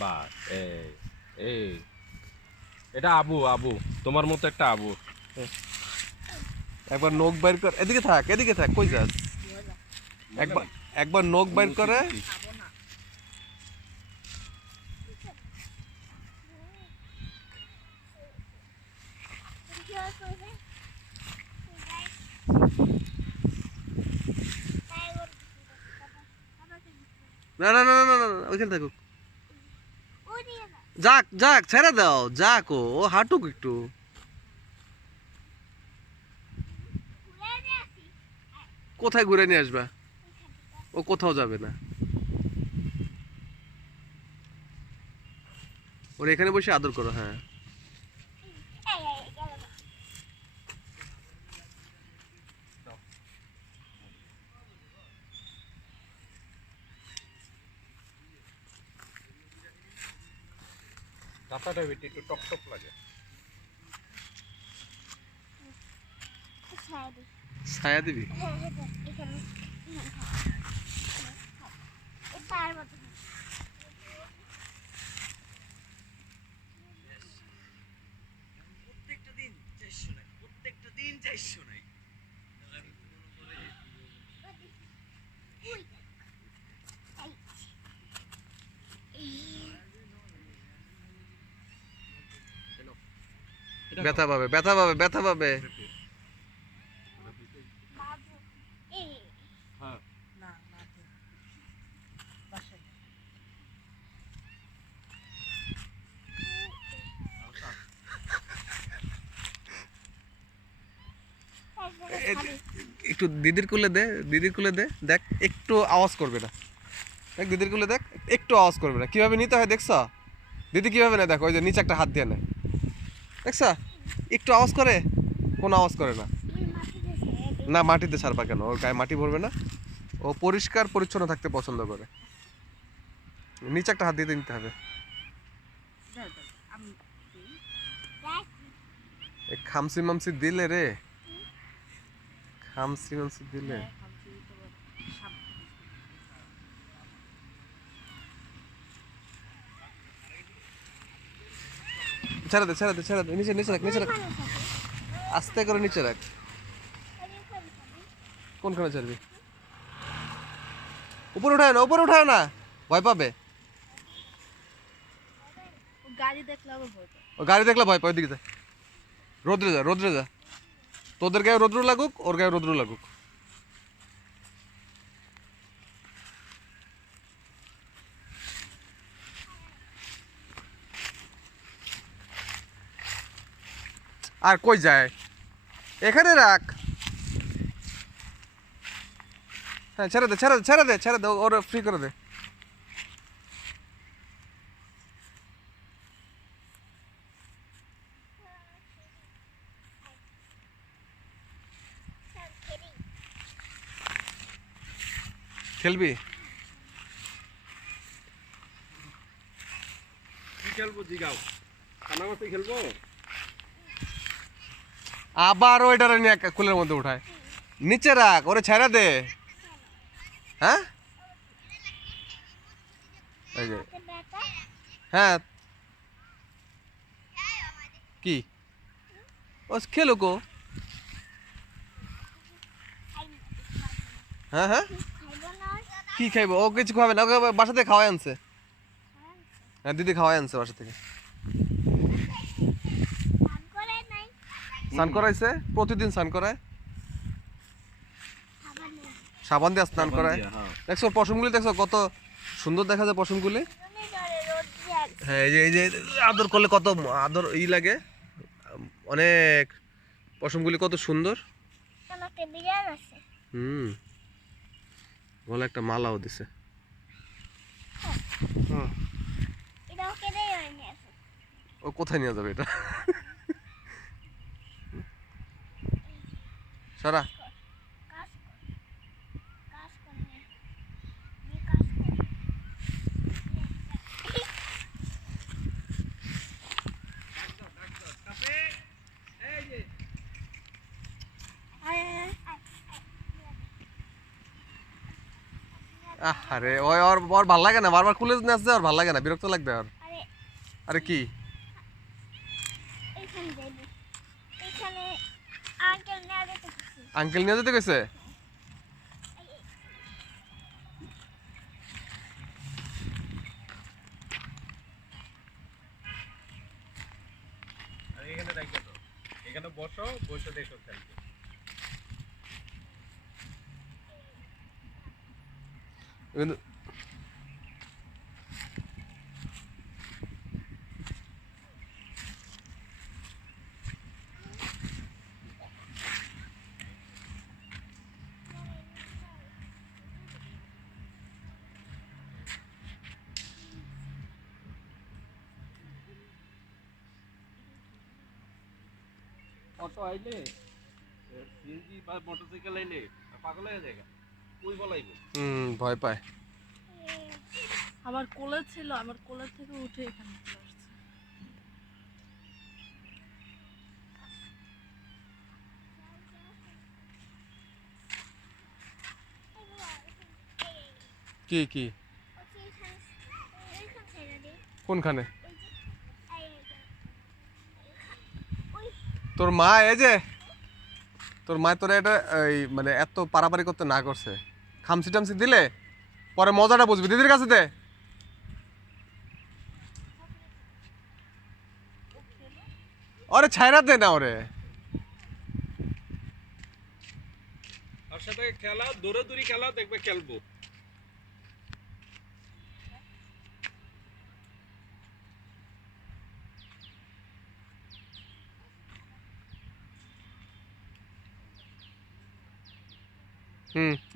বা এই এই এটা আবু আবু তোমার মতো একটা আবু। একবার নখ বাইর কর, এদিকে থাক, এদিকে থাক, কই যাস? একবার একবার নখ বাইর করে। না না না না না না, ওইখানে থাকুক। যাক যাক, ছেড়ে দাও, যাক, ও হাঁটুক একটু। কোথায় ঘুরে নিয়ে আসবা? ও কোথাও যাবে না, ওর এখানে বসে আদর করো। হ্যাঁ, কাঁথাটা বেটি একটু টক টক লাগে। ছায়া দিবি। ব্যথা পাবে, ব্যথা পাবে, ব্যথা পাবে। হ্যাঁ একটু দিদির কোলে দে, দিদির কোলে দে, দেখ একটু আওয়াজ করবে না। দেখ দিদির কোলে দেখ, একটু আওয়াজ করবে না। কিভাবে নিতে হয় দেখছ? দিদি কিভাবে নেয় দেখো, ওই যে নিচে একটা হাত দিয়ে নেয়, দেখছ? একটু আওয়াজ করে, কোনো আওয়াজ করে না। না, মাটিতে ছাড়বা কেন? ওর গায়ে মাটি ভরবে না। ও পরিষ্কার পরিচ্ছন্ন থাকতে পছন্দ করে। নিচে একটা হাত দিয়ে নিতে হবে। খামসি মামসি দিলে রে, খামসি মামসি দিলে। ছেড়ে দে, ছেড়ে দে, ছেড়ে দে, নিচে নিচে রাখ, নিচে রাখ, আস্তে করে নিচে রাখ। কোনখানে ছাড়বি? উপরে উঠায় না, উপরে উঠায় না, ভয় পাবে। ও গাড়ি দেখলে ভয় পায়, ওইদিকে যা, রোদ্রে যা, রোদ্রে যা। তোদের গায়ে রোদ্র লাগুক, ওর গায়ে রোদ্র লাগুক। আর কই যায়? এখানে রাখ। হ্যাঁ, ছেড়ে দে, ছেড়ে দে, ছেড়ে দে, ছেড়ে দে, ওর ফ্রি করে দে। খেলবি? কি খেলবো জিগাও? কানামাছি খেলবো? আবার ওইটারে নিয়ে কুলের মধ্যে উঠায়। নিচে রাখ, ওরে ছেড়ে দে। হ্যাঁ, এই যে, হ্যাঁ, কি? ও খেলুক ও। হ্যাঁ হ্যাঁ, কি খাইবো? ও কিছু খাবে না, ওকে বাসা থেকে খাওয়াই আনছে। হ্যাঁ, দিদি খাওয়াই আনছে বাসা থেকে। স্নান করাইছে, প্রতিদিন স্নান করায়, সাবান দিয়ে স্নান করায়। দেখছো পশমগুলি, দেখছো কত সুন্দর দেখা যায় পশমগুলি। হ্যাঁ, এই যে আদর করলে কত আদর লাগে, অনেক। পশমগুলি কত সুন্দর। হুম, গলা একটা মালাও দিছে। ও কোথায় নিয়ে যাবে এটা? সারা আরে ওই ওর ওর ভাল লাগে না, বারবার খুলে নাচছে, ওর ভাল লাগে না, বিরক্ত লাগবে ওর। আরে আরে কি এইখানে যাইবো, এইখানে আঙ্কেল নিয়ে যেতে কিছু। আঙ্কেল নিয়ে যেতে গেছে? এখানে রাখো তো, এখানে বসো, বসে দেখো খেলতে। কিন্তু অটো আইলে, সিএনজি বা মোটরসাইকেল আইলে পাগল হয়ে যায়, কই বলাইবো। ভয় পায়। আমার কোলে ছিল, আমার কোলের থেকে উঠে এখানে চলে আসছে। কি কি কোনখানে? তোর মা এই যে, তোর মা তোরা এটা এই মানে এত পারাপারি করতে না করছে, খামসি টামসি দিলে পরে মজাটা বুঝবি। দিদির কাছে দে। ওরে ছাইরা দে না ওরে। ওর সাথে খেলা, দৌড়াদৌড়ি খেলা দেখবে, খেলবো।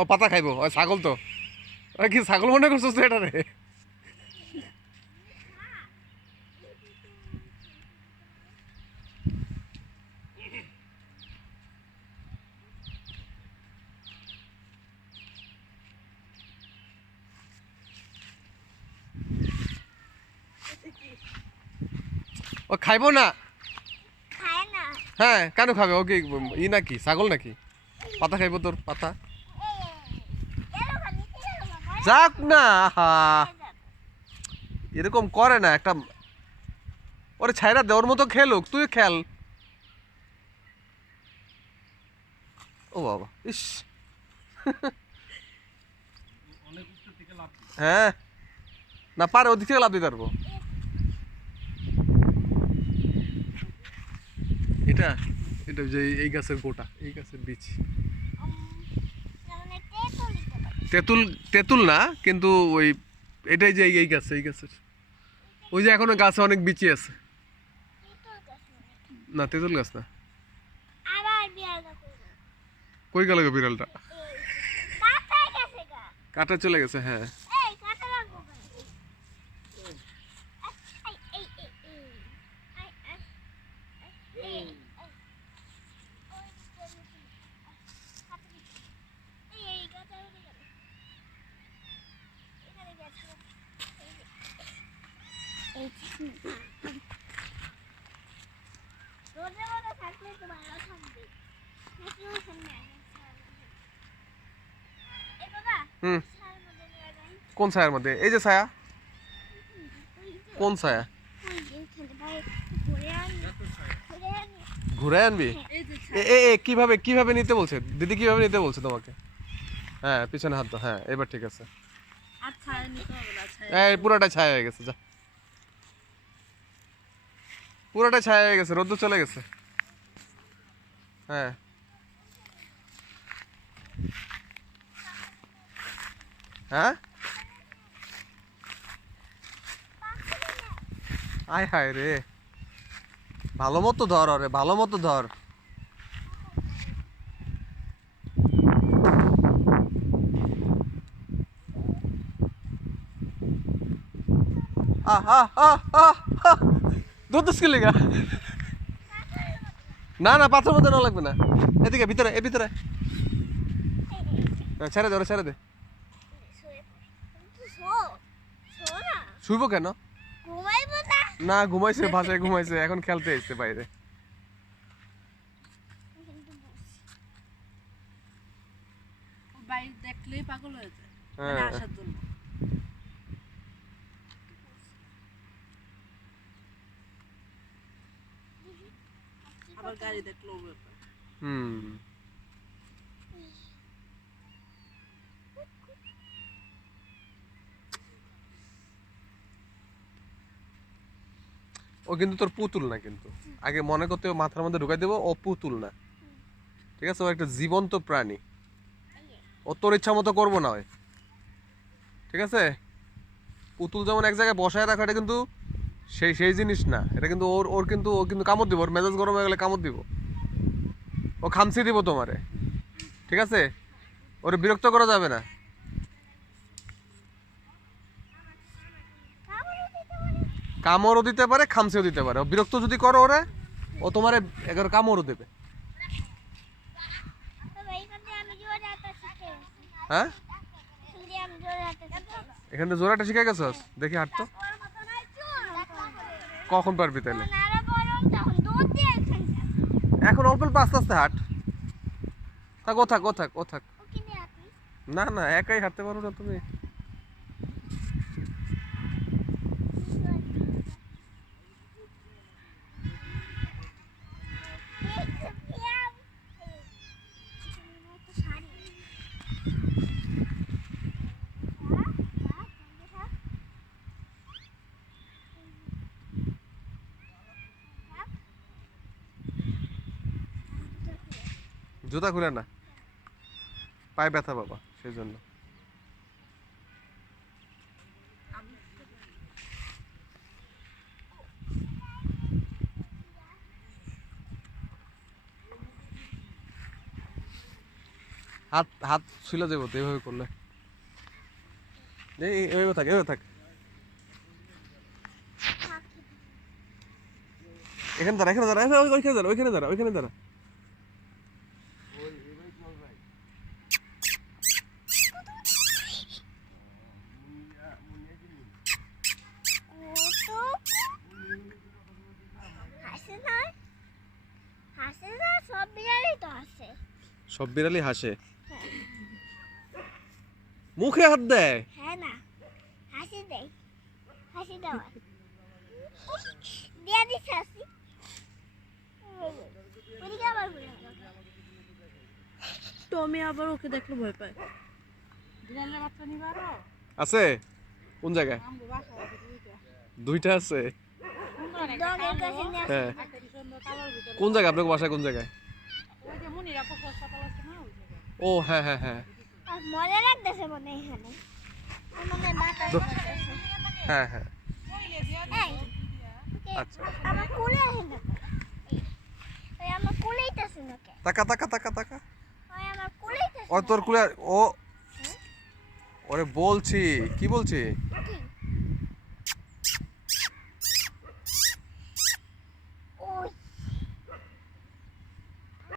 ও পাতা খাইবো, ওই ছাগল তো। ওই কি ছাগল মনে করছিস তো এটা রে? ও খাইবো না? খায় না। হ্যাঁ কেন খাবে? ও কি ই নাকি, ছাগল নাকি? পাতা খাইবো তোর পাতা? যাক না, হা এরকম করে না একটা। ওরে ছাইরা দে, ওর মতো খেলুক, তুই খেল। ও বাবা, ইস। অনেক উচ্চ থেকে লাভ দিই। হ্যাঁ না পারে, ওদিক থেকে লাভ দিতে পারবো। এটা এটা যে এই গাছের গোটা, এই গাছের বীজ। তেঁতুল, তেঁতুল না কিন্তু ওই এটাই যে এই গাছ, এই গাছের ওই যে এখনো গাছে অনেক বিচি আছে। না তেঁতুল গাছ না। আবার বিড়ালটা করবো। কই গেল গো বিড়ালটা? কাটায় গেছে গা। কাটা চলে গেছে, হ্যাঁ। এই কাটা লাগবো কেন? এই এই এই এই আই আই এই ওই এই কাটা হয়ে গেল। এখানে গেছে। এই রোদে রোদে থাকলে তো ভালো থাকবে। নাকিও সামনে এই বাবা হুম ছায়ার মধ্যে নিয়ে যাই। কোন ছায়ার মধ্যে? এই যে ছায়া। ওই যে কোন ছায়া? ওই যে এখানে ভাই ঘুরে আনি ঘুরে আনি। ঘুরে আনবি? এই যে এ এ এ, কিভাবে কিভাবে নিতে বলছে দিদি? কিভাবে নিতে বলছে তোমাকে? হ্যাঁ পিছনে হাত দাও, হ্যাঁ এবার ঠিক আছে। আর ছায়া নিতে হবে না, ছায়া এই পুরোটা ছায়া হয়ে গেছে, যা। পুরোটা ছায়া হয়ে গেছে, রোদ্দুর চলে গেছে। হ্যাঁ হ্যাঁ আয় হায় রে, ভালো মতো ধর, ওরে ভালো মতো ধর। আহ আহ আহ আহ আহ দৌড় স্কিল লেগা। না না পাথর মধ্যে না লাগবে না, এদিকে ভিতরে, এ ভিতরে। হ্যাঁ, ছেড়ে দে ওরে, ছেড়ে দে। শুয়ে পড়। শো শো না শুইবো কেন? ঘুমাইবো না। না ঘুমাইছে, বাসায় ঘুমাইছে, এখন খেলতে এসছে বাইরে। ও বাইরে দেখলেই পাগল হয়ে যায়। হ্যাঁ আসার জন্য। আবার গাড়ি দেখলো ব্যাপার। হুম ও কিন্তু তোর পুতুল না, কিন্তু আগে মনে করতে হবে, মাথার মধ্যে ঢুকাই দেবো ও পুতুল না, ঠিক আছে? ও একটা জীবন্ত প্রাণী, ও তোর ইচ্ছা মতো করবো না ওই, ঠিক আছে? পুতুল যেমন এক জায়গায় বসায় রাখা, এটা কিন্তু সেই সেই জিনিস না, এটা কিন্তু ওর ওর কিন্তু ও কিন্তু কামড় দিব, ওর মেজাজ গরম হয়ে গেলে কামড় দিব, ও খামচি দিব তোমারে, ঠিক আছে? ওরে বিরক্ত করা যাবে না। কামড়ও দিতে পারে, খামচিও দিতে পারে, ও বিরক্ত যদি করো ওরে, ও তোমারে এগারো কামড়ও দেবে। তবে এইখান থেকে আমি জোরে হাঁটা শিখে গেছি। হ্যাঁ, এখান দিয়ে আমি জোরে হাঁটা শিখে গেছি। এখানে জোরাটা শিখে গেছস? দেখি হাঁটতো, ওর মতো নয় চুল। কখন পারবি তাহলে? তখন আরো বরং তখন দৌড় দিয়ে এখানটা। এখন অল্প অল্প আস্তে আস্তে হাঁট, থাক ও থাক ও থাক ও থাক। ও কিনে হাঁটি। না না, একাই হাঁটতে পারো না তুমি? জুতা খুলে না, পায়ে ব্যথা বাবা, সেই জন্য। হাত হাত ছিল যাবো তো এইভাবে করলে, এইভাবে থাক, এইভাবে থাক, এখানে দাঁড়া, এখানে দাঁড়া, ওইখানে দাঁড়া, ওইখানে দাঁড়া, ওইখানে দাঁড়া। হাসে না? হাসে না? সব বিড়ালই তো হাসে। সব বিড়ালই হাসে, হ্যাঁ। মুখে হাত দেয়। হ্যাঁ না, হাসি দেয়, হাসি দেওয়া দিয়া দিচ্ছে হাসি। ওদিকে আবার ঘুরে গেল। টমি আবার ওকে দেখলে ভয় পায়। বিড়ালের বাচ্চা নিবারও আছে কোন জায়গায়? আমগো বাসা আছে দুইটা। দুইটা আছে? ডগের কাছে নিয়ে আসে। হ্যাঁ, একটা কি সুন্দর কালার ভিতরে। কোন জায়গায় আপনার বাসায়, কোন জায়গায়? ওই যে মুনিরা পশু হাসপাতাল আছে না ওই জায়গায়। ও হ্যাঁ হ্যাঁ হ্যাঁ আর মজা লাগতেছে মনে হয় এখানে। আর মনে হয় বাতাস লাগতেছে। হ্যাঁ হ্যাঁ, এই, ওকে আচ্ছা। আমার কোলে আসে না তো। ওই আমার কোলেইতেছে না কে? তাকা তাকা তাকা তাকা, ওই আমার কোলেইতেছে ও না তোর কে? কুলে ও, ওরে বলছি, কি বলছি?